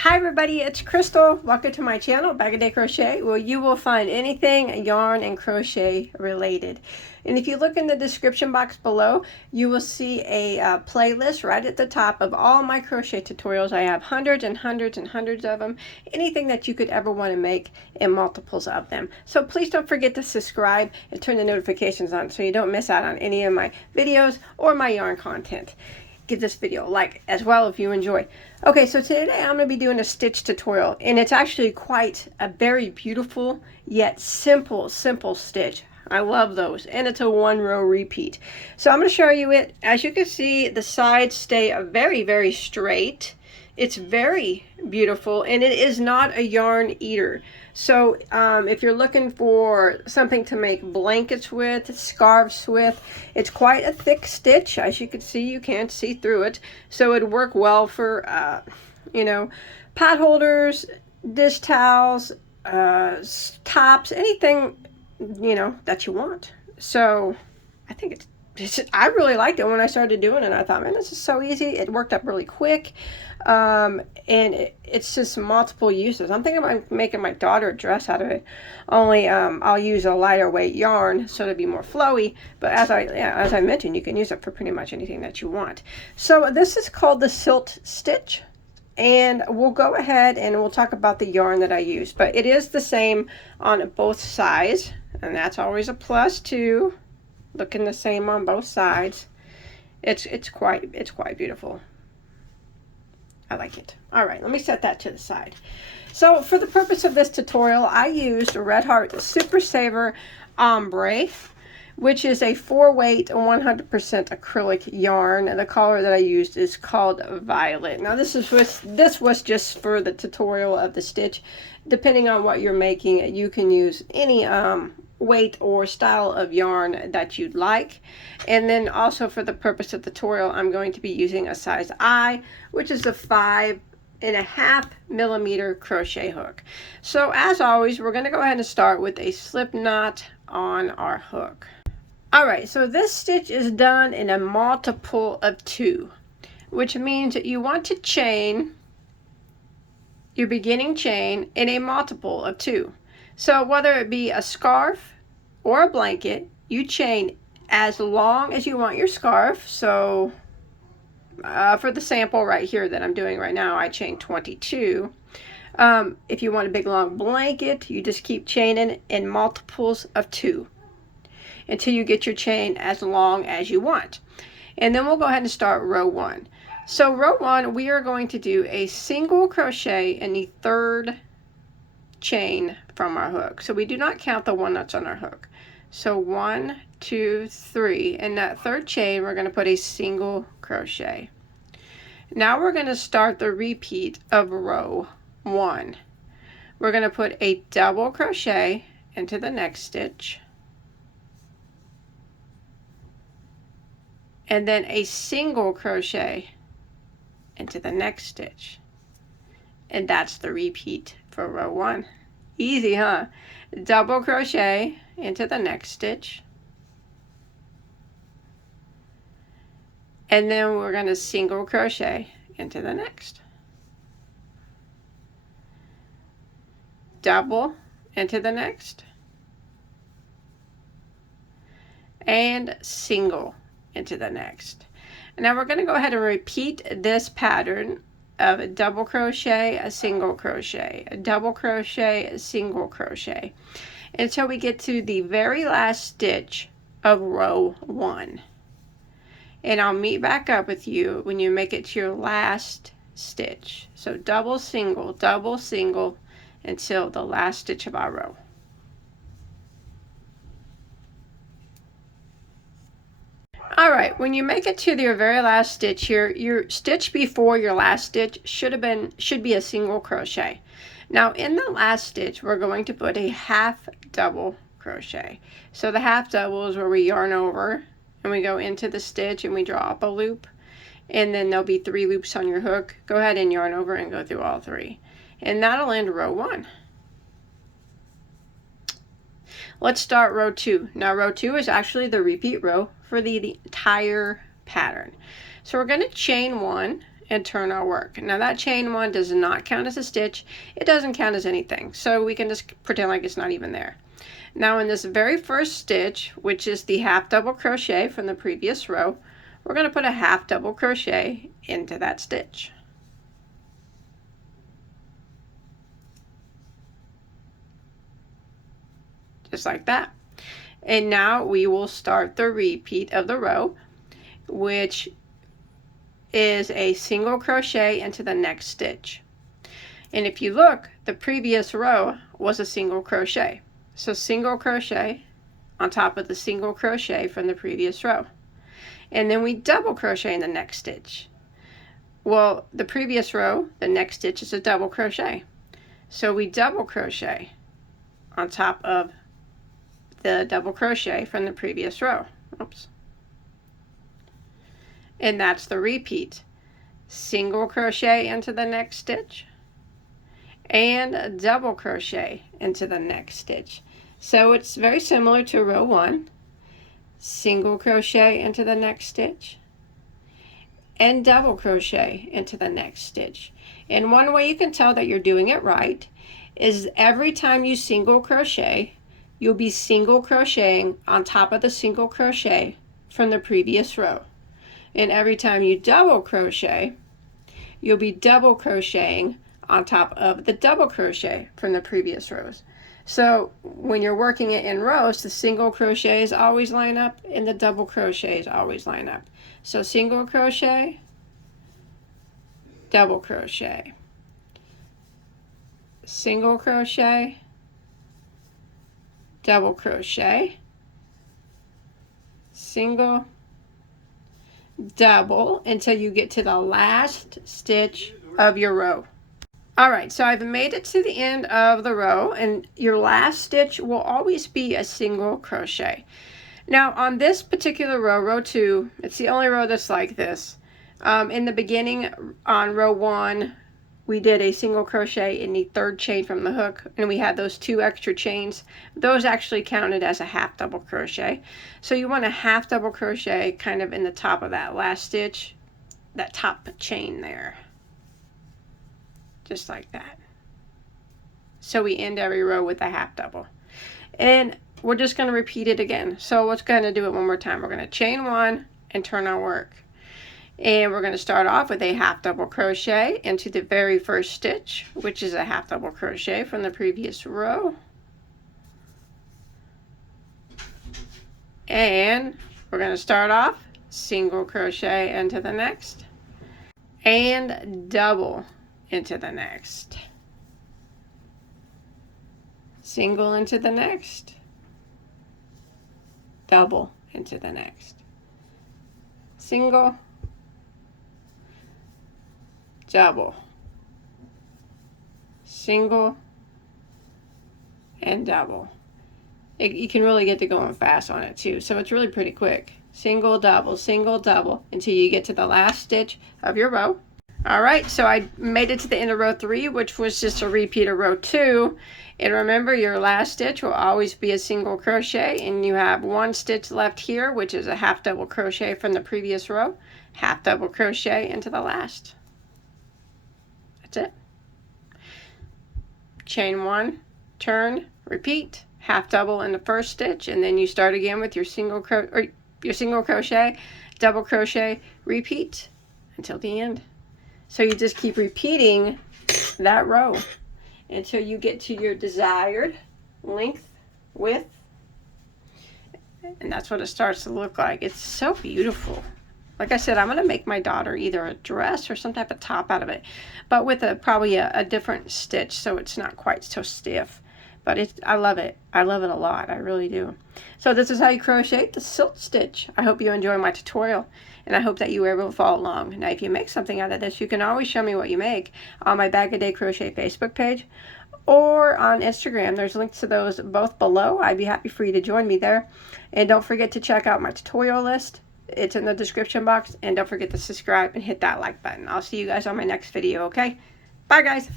Hi everybody, it's Crystal. Welcome to my channel, Bag a Day Crochet, where you will find anything yarn and crochet related. And if you look in the description box below, you will see a playlist right at the top of all my crochet tutorials. I have hundreds and hundreds and hundreds of them. Anything that you could ever want to make and multiples of them. So please don't forget to subscribe and turn the notifications on so you don't miss out on any of my videos or my yarn content. Give this video a like as well if you enjoy. Okay, so today I'm going to be doing a stitch tutorial, and it's actually quite a very beautiful yet simple stitch. I love those, and it's a 1-row repeat. So I'm going to show you it. As you can see, the sides stay very straight. It's very beautiful, and it is not a yarn eater. So if you're looking for something to make blankets with, scarves with, it's quite a thick stitch. As you can see, you can't see through it. So it'd work well for, pot holders, dish towels, tops, anything, that you want. So I think I really liked it when I started doing it. I thought, man, this is so easy. It worked up really quick. And it's just multiple uses. I'm thinking about making my daughter a dress out of it. Only I'll use a lighter weight yarn so it'll be more flowy. But as I mentioned, you can use it for pretty much anything that you want. So this is called the Silt Stitch. And we'll go ahead and we'll talk about the yarn that I use. But it is the same on both sides. And that's always a plus too. Looking the same on both sides. It's quite beautiful. I like it. All right, let me set that to the side. So for the purpose of this tutorial, I used Red Heart Super Saver Ombre, which is a 4-weight 100% acrylic yarn, and the color that I used is called Violet. Now this was just for the tutorial of the stitch. Depending on what you're making, you can use any weight or style of yarn that you'd like. And then also for the purpose of the tutorial, I'm going to be using a size I, which is a 5.5 millimeter crochet hook. So as always, we're going to go ahead and start with a slip knot on our hook. Alright, so this stitch is done in a multiple of 2, which means that you want to chain your beginning chain in a multiple of 2. So whether it be a scarf or a blanket, you chain as long as you want your scarf. So for the sample right here that I'm doing right now, I chain 22. If you want a big long blanket, you just keep chaining in multiples of 2 until you get your chain as long as you want. And then we'll go ahead and start row 1. So row 1, we are going to do a single crochet in the 3rd chain from our hook. So we do not count the one that's on our hook. So 1, 2, 3. In that 3rd chain, we're going to put a single crochet. Now we're going to start the repeat of row 1. We're going to put a double crochet into the next stitch, and then a single crochet into the next stitch. And that's the repeat for row 1. Easy, huh? Double crochet into the next stitch, and then we're going to single crochet into the next, double into the next, and single into the next. And now we're going to go ahead and repeat this pattern of a double crochet, a single crochet, a double crochet, a single crochet, until we get to the very last stitch of row 1. And I'll meet back up with you when you make it to your last stitch. So double single until the last stitch of our row. Alright, when you make it to your very last stitch here, your stitch before your last stitch should be a single crochet. Now in the last stitch, we're going to put a half double crochet. So the half double is where we yarn over and we go into the stitch and we draw up a loop, and then there'll be 3 loops on your hook. Go ahead and yarn over and go through all 3. And that'll end row 1. Let's start row 2. Now row 2 is actually the repeat row for the entire pattern. So we're going to chain 1 and turn our work. Now that chain 1 does not count as a stitch. It doesn't count as anything, so we can just pretend like it's not even there. Now in this very first stitch, which is the half double crochet from the previous row, we're going to put a half double crochet into that stitch. Just like that. And now we will start the repeat of the row, which is a single crochet into the next stitch. And if you look, the previous row was a single crochet. So single crochet on top of the single crochet from the previous row. And then we double crochet in the next stitch. Well, the previous row, the next stitch is a double crochet. So we double crochet on top of the double crochet from the previous row. Oops. And that's the repeat. Single crochet into the next stitch and double crochet into the next stitch. So it's very similar to row 1. Single crochet into the next stitch and double crochet into the next stitch. And one way you can tell that you're doing it right is every time you single crochet, you'll be single crocheting on top of the single crochet from the previous row. And every time you double crochet, you'll be double crocheting on top of the double crochet from the previous rows. So when you're working it in rows, the single crochets always line up and the double crochets always line up. So single crochet, double crochet, single crochet, double crochet, single, double, until you get to the last stitch of your row. Alright, so I've made it to the end of the row, and your last stitch will always be a single crochet. Now on this particular row, row 2, it's the only row that's like this. In the beginning on row 1, we did a single crochet in the 3rd chain from the hook, and we had those 2 extra chains. Those actually counted as a half double crochet. So you want a half double crochet kind of in the top of that last stitch, that top chain there. Just like that. So we end every row with a half double. And we're just going to repeat it again. So we're going to do it one more time. We're going to chain 1 and turn our work. And we're going to start off with a half double crochet into the very first stitch, which is a half double crochet from the previous row. And we're going to start off single crochet into the next and double into the next, single into the next, double into the next, single, double, single, and double. You can really get to going fast on it too, so it's really pretty quick. Single, double, until you get to the last stitch of your row. Alright, so I made it to the end of row 3, which was just a repeat of row 2. And remember, your last stitch will always be a single crochet, and you have 1 stitch left here, which is a half double crochet from the previous row. Half double crochet into the last. That's it. Chain 1, turn, repeat, half double in the first stitch, and then you start again with your single crochet, double crochet, repeat until the end. So you just keep repeating that row until you get to your desired length, width, and that's what it starts to look like. It's so beautiful. Like I said, I'm going to make my daughter either a dress or some type of top out of it, but with probably a different stitch so it's not quite so stiff. But I love it. I love it a lot. I really do. So this is how you crochet the Silt Stitch. I hope you enjoy my tutorial, and I hope that you were able to follow along. Now, if you make something out of this, you can always show me what you make on my Bag a Day Crochet Facebook page or on Instagram. There's links to those both below. I'd be happy for you to join me there. And don't forget to check out my tutorial list. It's in the description box. And don't forget to subscribe and hit that like button. I'll see you guys on my next video, okay? Bye, guys.